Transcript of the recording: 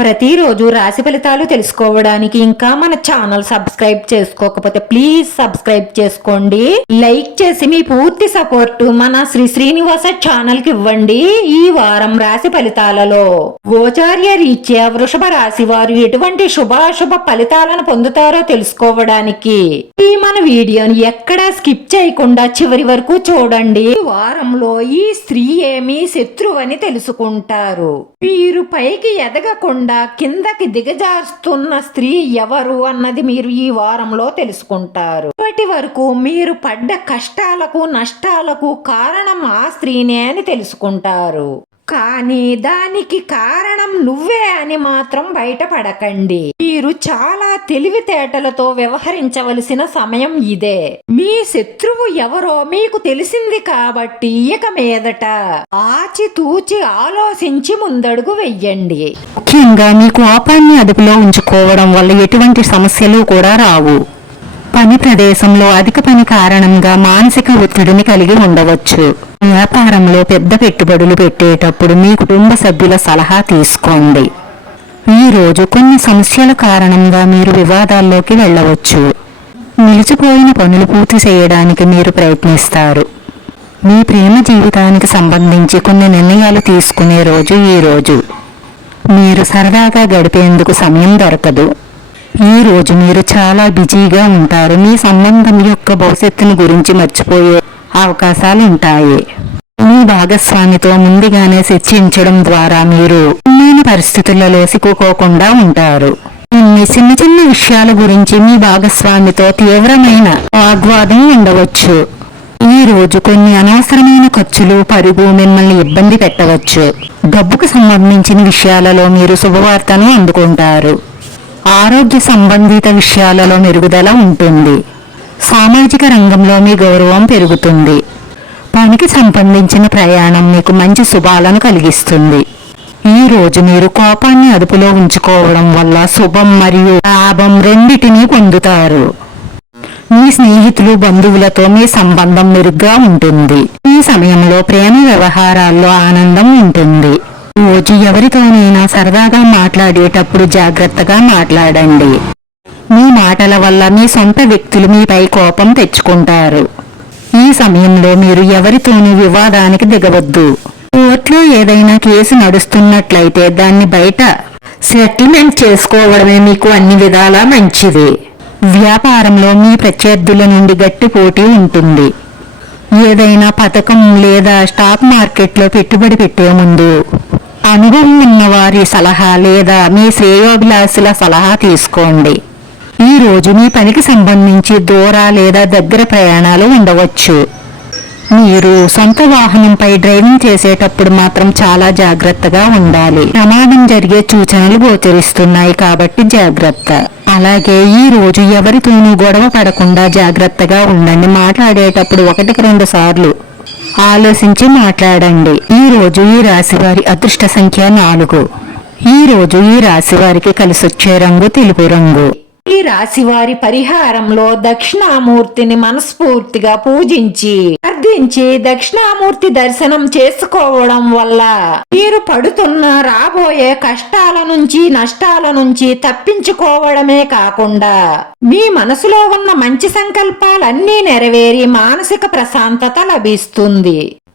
ప్రతిరోజు రాశి ఫలితాలు తెలుసుకోవడానికి ఇంకా మన ఛానల్ సబ్స్క్రైబ్ చేసుకోకపోతే ప్లీజ్ సబ్స్క్రైబ్ చేసుకోండి. లైక్ చేసి మీ పూర్తి సపోర్ట్ మన శ్రీ శ్రీనివాస ఛానల్కి ఇవ్వండి ఈ వారం రాశి ఫలితాలలో. గోచార్య రీత్యా వృషభ రాశి వారు ఎటువంటి శుభాశుభ ఫలితాలను పొందుతారో తెలుసుకోవడానికి ఈ మన వీడియోని ఎక్కడా స్కిప్ చేయకుండా చివరి వరకు చూడండి. ఈ వారంలో ఈ స్త్రీ ఏమీ శత్రువని తెలుసుకుంటారు. వీరు పైకి ఎదగకుండా కిందకి దిగజారుస్తున్న స్త్రీ ఎవరు అన్నది మీరు ఈ వారంలో తెలుసుకుంటారు. ఇప్పటి వరకు మీరు పడ్డ కష్టాలకు నష్టాలకు కారణం ఆ స్త్రీనే అని తెలుసుకుంటారు. కానీ దానికి కారణం నువ్వే అని మాత్రం బయటపడకండి. మీరు చాలా తెలివితేటలతో వ్యవహరించవలసిన సమయం ఇదే. మీ శత్రువు ఎవరో మీకు తెలిసింది కాబట్టి ఇక మీదట ఆచితూచి ఆలోచించి ముందడుగు వెయ్యండి. ముఖ్యంగా మీ కోపాన్ని అదుపులో ఉంచుకోవడం వల్ల ఎటువంటి సమస్యలు కూడా రావు. పని ప్రదేశంలో అధిక పని కారణంగా మానసిక ఒత్తిడిని కలిగి ఉండవచ్చు. వ్యాపారంలో పెద్ద పెట్టుబడులు పెట్టేటప్పుడు మీ కుటుంబ సభ్యుల సలహా తీసుకోండి. ఈ రోజు కొన్ని సమస్యల కారణంగా మీరు వివాదాల్లోకి వెళ్ళవచ్చు. నిలిచిపోయిన పనులు పూర్తి చేయడానికి మీరు ప్రయత్నిస్తారు. మీ ప్రేమ జీవితానికి సంబంధించి కొన్ని నిర్ణయాలు తీసుకునే రోజు ఈరోజు మీరు సరదాగా గడిపేందుకు సమయం దొరకదు. ఈరోజు మీరు చాలా బిజీగా ఉంటారు. మీ సంబంధం యొక్క భవిష్యత్తును గురించి మర్చిపోయే అవకాశాలు ఉంటాయి మీ భాగస్వామితో ముందుగానే చర్చించడం ద్వారా మీరు ఉన్నమైన పరిస్థితులలో సిక్కుకోకుండా ఉంటారు. కొన్ని చిన్న చిన్న విషయాల గురించి మీ భాగస్వామితో తీవ్రమైన వాగ్వాదం ఉండవచ్చు. ఈ రోజు కొన్ని అనవసరమైన ఖర్చులు పరుగు మిమ్మల్ని ఇబ్బంది పెట్టవచ్చు. డబ్బుకు సంబంధించిన విషయాలలో మీరు శుభవార్తను అందుకుంటారు. ఆరోగ్య సంబంధిత విషయాలలో మెరుగుదల ఉంటుంది. సామాజిక రంగంలో మీ గౌరవం పెరుగుతుంది. పనికి సంబంధించిన ప్రయాణం మీకు మంచి శుభాలను కలిగిస్తుంది. ఈ రోజు మీరు కోపాన్ని అదుపులో ఉంచుకోవడం వల్ల శుభం మరియు లాభం రెండిటినీ పొందుతారు. మీ స్నేహితులు బంధువులతో మీ సంబంధం మెరుగ్గా ఉంటుంది. ఈ సమయంలో ప్రేమ వ్యవహారాల్లో ఆనందం ఉంటుంది. రోజు ఎవరితోనైనా సరదాగా మాట్లాడేటప్పుడు జాగ్రత్తగా మాట్లాడండి. మీ మాటల వల్ల మీ సొంత వ్యక్తులు మీపై కోపం తెచ్చుకుంటారు. ఈ సమయంలో మీరు ఎవరితోనూ వివాదానికి దిగవద్దు. కోర్టులో ఏదైనా కేసు నడుస్తున్నట్లయితే దాన్ని బయట సెటిల్మెంట్ చేసుకోవడమే మీకు అన్ని విధాలా మంచిది. వ్యాపారంలో మీ ప్రత్యర్థుల నుండి గట్టి పోటీ ఉంటుంది. ఏదైనా పథకం లేదా స్టాక్ మార్కెట్లో పెట్టుబడి పెట్టే ముందు అనుభవం ఉన్నవారి సలహా లేదా మీ శ్రేయోభిలాసుల సలహా తీసుకోండి. ఈ రోజు మీ పనికి సంబంధించి దూర లేదా దగ్గర ప్రయాణాలు ఉండవచ్చు. మీరు సొంత వాహనంపై డ్రైవింగ్ చేసేటప్పుడు మాత్రం చాలా జాగ్రత్తగా ఉండాలి. ప్రమాదం జరిగే సూచనలు గోచరిస్తున్నాయి కాబట్టి జాగ్రత్త. అలాగే ఈ రోజు ఎవరితోనూ గొడవ పడకుండా జాగ్రత్తగా ఉండండి. మాట్లాడేటప్పుడు ఒకటికి రెండు సార్లు ఆలోచించి మాట్లాడండి. ఈ రోజు ఈ రాశి వారి అదృష్ట సంఖ్య నాలుగు. ఈ రోజు ఈ రాశి వారికి కలిసొచ్చే రంగు తెలుపు రంగు. ఈ రాశి వారి పరిహారంలో దక్షిణామూర్తిని మనస్ఫూర్తిగా పూజించి అర్థించి దక్షిణామూర్తి దర్శనం చేసుకోవడం వల్ల మీరు పడుతున్న రాబోయే కష్టాల నుంచి నష్టాల నుంచి తప్పించుకోవడమే కాకుండా మీ మనసులో ఉన్న మంచి సంకల్పాలన్నీ నెరవేరి మానసిక ప్రశాంతత లభిస్తుంది.